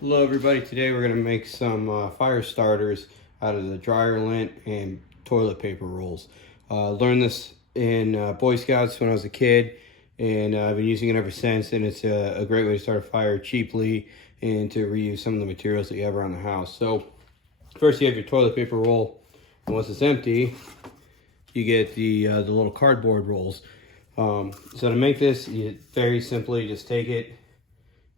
Hello everybody, today we're going to make some fire starters out of the dryer lint and toilet paper rolls. Learned this in Boy Scouts when I was a kid, and I've been using it ever since, and it's a great way to start a fire cheaply and to reuse some of the materials that you have around the house. So first you have your toilet paper roll, and once it's empty you get the little cardboard rolls. So to make this, you very simply just take it,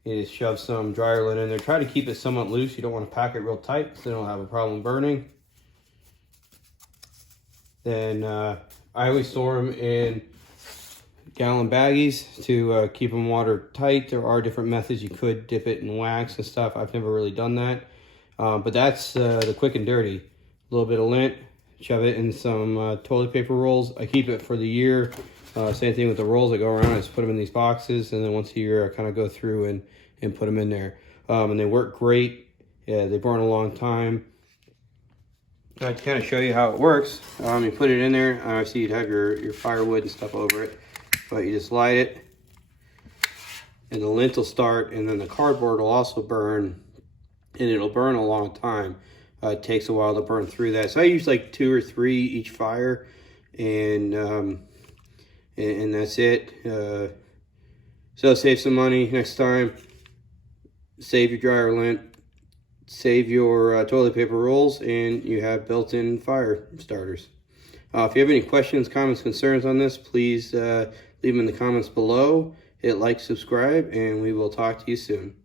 you just shove some dryer lint in there. Try to keep it somewhat loose. You don't want to pack it real tight so you don't have a problem burning. Then I always store them in gallon baggies to keep them watertight. There are different methods. You could dip it in wax and stuff. I've never really done that. But that's the quick and dirty. A little bit of lint, shove it in some toilet paper rolls. I keep it for the year. Same thing with the rolls that go around. I just put them in these boxes, and then once a year I kind of go through and put them in there. And they work great. Yeah, they burn a long time. To kind of show you how it works, you put it in there. Obviously you'd have your firewood and stuff over it, but you just light it, and the lint will start, and then the cardboard will also burn, and it'll burn a long time. It takes a while to burn through that. So I use like 2 or 3 each fire, and that's it. So save some money next time. Save your dryer lint, save your toilet paper rolls, and you have built-in fire starters. If you have any questions, comments, concerns on this, please leave them in the comments below. Hit like, subscribe, and we will talk to you soon.